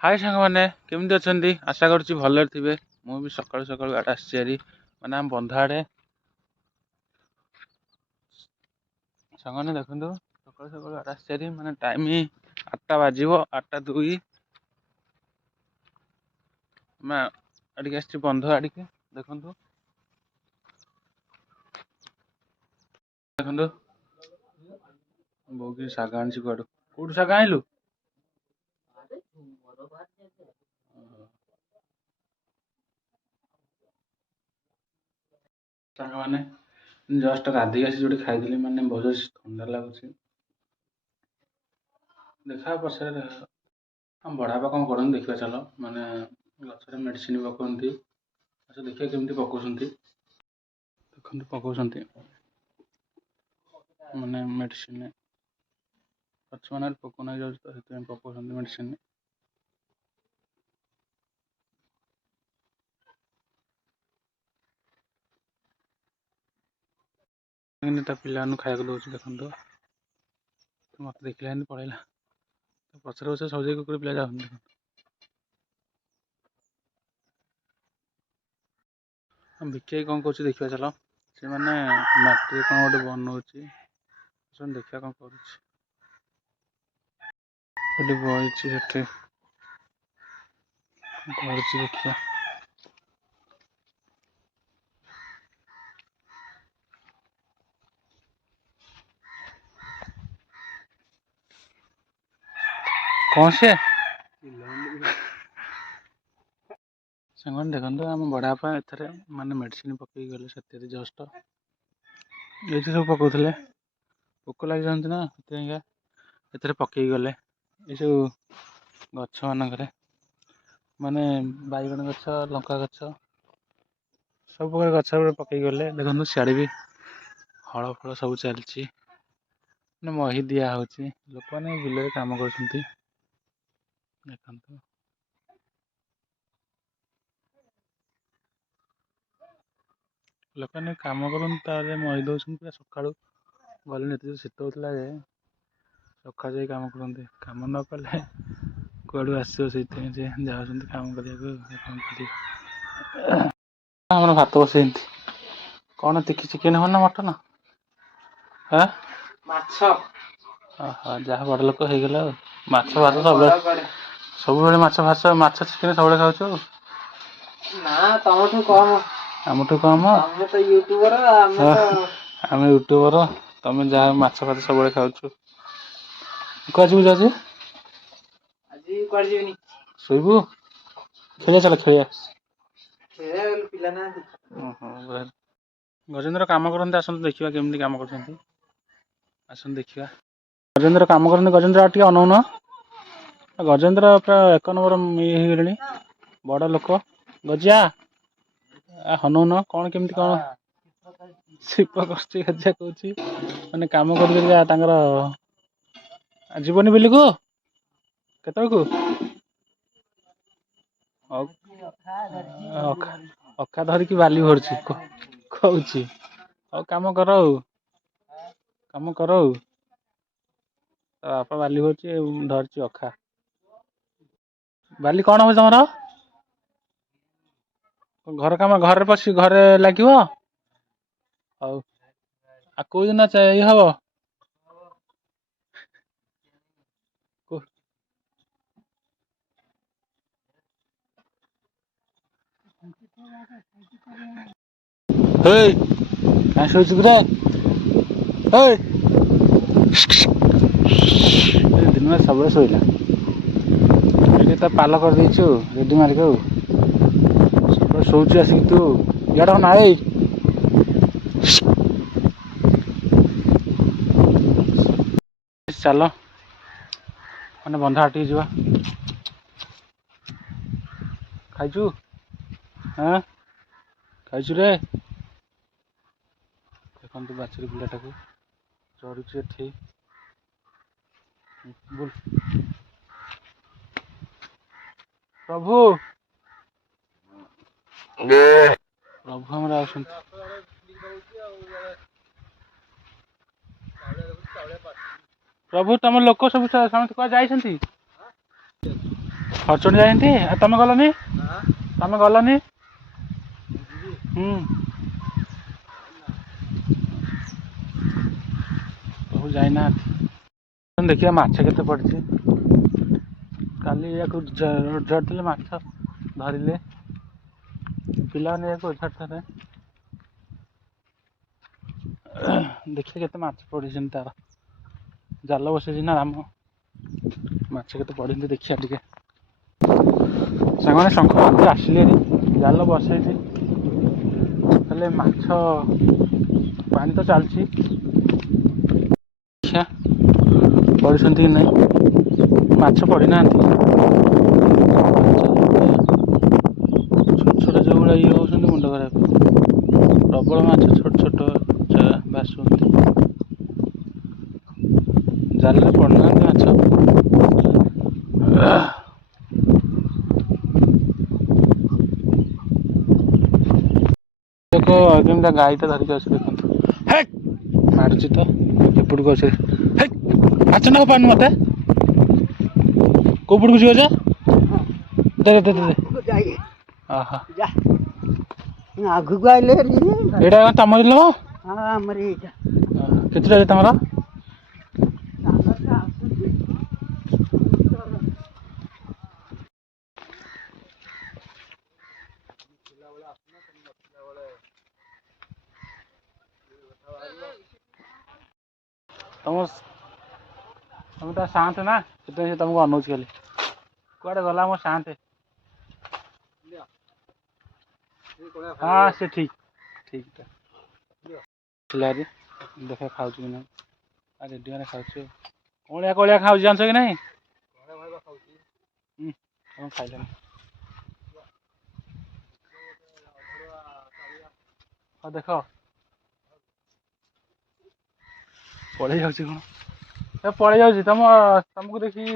हाय सांग मैंने केमती अच्छा आशा करुच्ची भलरे थे। मुझे सकालू सकालू आड़े आसी मैंने आम बंध आड़े सांग मैंने देखो सकालू सकालू आड़े आसी मैंने टाइम 8टा बाजिब 8टा 2 मैं आड़िक आस बंध आड़िक देखु देखु बहुत कि शाग आनी कौटू कौटू शाग आनलु सांग मैंने जस्ट गाधे आसी जो खाई मैंने बहुत ठंडा लगुच देखा पचार बड़ापा कौन कर देखा चल मैंने गचर मेडिसिन पकाती अच्छा देखिए केमती पकाउंट देखते पकाउंट मैंने मेडिसिन गच मान पकना जाए पकाउंट मेडिसिन पिला खाया दौर देखो मत देखला पड़ेगा पचर पचर सजे कुकुर पिला जाऊँ विकी कौन कर देखा चलो से मैंने माटी कौन गोटे बनाऊँगी देखा कौन कर देखिए कौन से सांग देखो आम बड़ापा एथर माने मेडिसिन पकई गले से जस्ट ये सब पकाउले पोक लग जाती ना एथर पकई गले ये सब गछ मानक माने बैगण गछ लंका गछ सब प्रकार गछ पकई गले देखो सियाड़े भी हल फल सब चलती मही दिया होची लोक मैंने बिल काम कर देखो लोक मैंने काम कर मही दौरान पूरा सका गले शीत होता है सका जा कम करते कम न कले कौड़ू आसो से जाऊँ कम कर भात बस कौन तीखी चिकेन हो ना मटन हाँ जहाँ बड़ लोक हो गला माछ भात सब माछ भात माछ चिकेन सब खाऊ ना तमठू कम आमठू कम आम यूट्यूबर तमें जहाँ माछ भात सब खाऊ कह जाऊ शोबू खेल चल खेल गजेन्द्र कम करते आसत देखा केमती कम कर आसन देखा गजेन्द्र कम करते गजेन्द्र टे अनौन गजेन्द्र पूरा 1 नंबर ये हो गले बड़ लोक गजिया हनौन कौन केमती कौन शिप कर कौच मैंने कम कर जीवन बिल को केत अखा धरिकी बाली भरची कौच कम कर कम कर बापा बाली भरची धरची अखा बाली कौन हो तुम घर कम घर पशी घरे लगे कौ दिन ये हम कहीं शोच दिन में सब शोला ये पाल कर रेडी मारिक सब शोच आसिक तू इड़ा ना चल मैंने बंधा हाटी जा खाइचु हाँ खाइचु रे देखो बाछुरी पिलाटा को चढ़ुचे ठीक बोल प्रभु प्रभु हमारा प्रभु तुम लोक सब समस्त कह जाती ହରଚଣ୍ଡୀ ଯାଇନ୍ତି ତମେ ଗଲନି ତମେ ଗଲନି ସବୁ ଯାଇନାହାନ୍ତି ଦେଖିବା ମାଛ କେତେ ପଡ଼ିଛି କାଲି ୟାକୁ ଝାଡ଼ିଥିଲେ ମାଛ ଧରିଲେ ପିଲାମାନେ ୟାକୁ ଛାଡ଼ିଥିଲେ ଦେଖିବା କେତେ ମାଛ ପଡ଼ିଛନ୍ତି ତାର ଜାଲ ବସେଇଛି ନା ରାମ ମାଛ କେତେ ପଡ଼ିଛନ୍ତି ଦେଖିବା ଟିକେ ସାଙ୍ଗମାନେ ଶଙ୍ଖ ଆସିଲେଣି ଜାଲ ବସେଇଛି ହେଲେ ମାଛ ପାଣି ତ ଚାଲିଛି ଦେଖିବା ପଡ଼ିଛନ୍ତି କି ନାହିଁ ମାଛ ପଡ଼ିନାହାନ୍ତି ଛୋଟ ଛୋଟ ଯେଉଁଭଳିଆ ଇଏ ହେଉଛନ୍ତି ମୁଣ୍ଡ ଖରାପ ପ୍ରବଳ ମାଛ ଛୋଟ ଛୋଟ ଭାସୁଛନ୍ତି ଜାଲରେ ପଡ଼ିନାହାନ୍ତି ମାଛ ଲୋକ କେମିତିଆ ଗାଈଟା ଧରିକି ଅଛି ଦେଖନ୍ତୁ ହେ ମାରୁଛି ତ ଏପଟକୁ ଅଛି ହେ ମାଛ ନେବାକୁ ପାରୁନି ମତେ କୋଉ ପଟକୁ ଯିବ ଯେ ଦେ ଆଗକୁ ଆଇଲେ ଏଇଟା ତମର ଲୋ ଆମର ଏଇଟା କେତେଟା ତମର ତମ ତମେ ତା ସାନ୍ତେ ନା ସେଥିପାଇଁ ସେ ତମକୁ ଅନଉଛି ଖାଲି କୁଆଡ଼େ ଗଲା ମୋ ସାନ୍ତେ ହଁ ସେ ଠିକ୍ ଥିଲା ଦେଖା ଖାଉଛି କି ନାହିଁ ରେଡି ମାନେ ଖାଉଛି କଳିଆ କଳିଆ ଖାଉଛି ଜାଣିଛ କି ନାହିଁ ତମେ ଖାଇଲେନି ହଁ ଦେଖ ପଳେଇ ଯାଉଛି କଣ ପଳେଇ ଯାଉଛି ତମକୁ ଦେଖି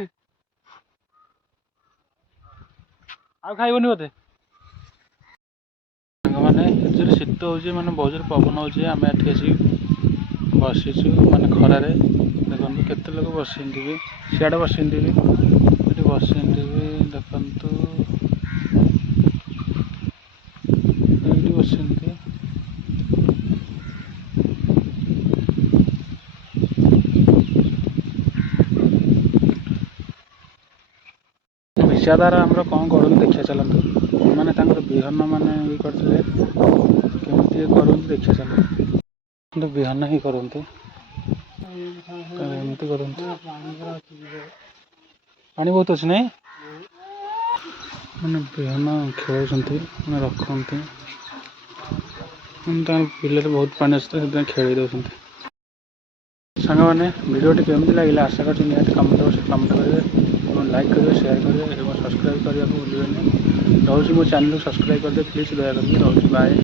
ଆଉ ଖାଇବନି ବୋଧେ ସାଙ୍ଗମାନେ ଏଥିରେ ଶୀତ ହେଉଛି ମାନେ ବହୁତ ଜୋରେ ପବନ ହେଉଛି ଆମେ ଏଠି ଆସି ବସିଛୁ ମାନେ ଖରାରେ ଦେଖନ୍ତୁ କେତେ ଲୋକ ବସିଛନ୍ତି ବି ସିଆଡ଼େ ବସିଛନ୍ତି ବି ଏଠି ବସିଛନ୍ତି ବି ଦେଖନ୍ତୁ ଏଇଠି ବସିଛନ୍ତି ବିଷାଦାର ଆମର କ'ଣ କରନ୍ତି ଦେଖିବା ଚାଲନ୍ତୁ ମାନେ ତାଙ୍କର ବିହନ ମାନେ ଇଏ କରିଥିଲେ କେମିତି କରନ୍ତି ଦେଖିବା ଚାଲନ୍ତୁ କିନ୍ତୁ ବିହନ ହିଁ କରନ୍ତି ଏମିତି କରନ୍ତି ପାଣି ବହୁତ ଅଛି ନାଇଁ ମାନେ ବିହନ ଖେଳଉଛନ୍ତି ମାନେ ରଖନ୍ତି ତାଙ୍କ ବିଲରେ ବହୁତ ପାଣି ଅଛି ତ ସେଥିପାଇଁ ଖେଳେଇ ଦେଉଛନ୍ତି ସାଙ୍ଗମାନେ ଭିଡ଼ିଓଟି କେମିତି ଲାଗିଲା ଆଶା କରୁଛି ନିହାତି କମେଣ୍ଟ କରିବେ ଏବଂ ଲାଇକ୍ କରିବେ ସେୟାର କରିବେ ଏବଂ ସବସ୍କ୍ରାଇବ୍ କରିବାକୁ ଭୁଲିବେନି ରହୁଛି ମୋ ଚ୍ୟାନେଲକୁ ସବସ୍କ୍ରାଇବ୍ କରିଦେବେ ପ୍ଲିଜ୍ ଦୟାକରିକି ରହୁଛି ବାଏ।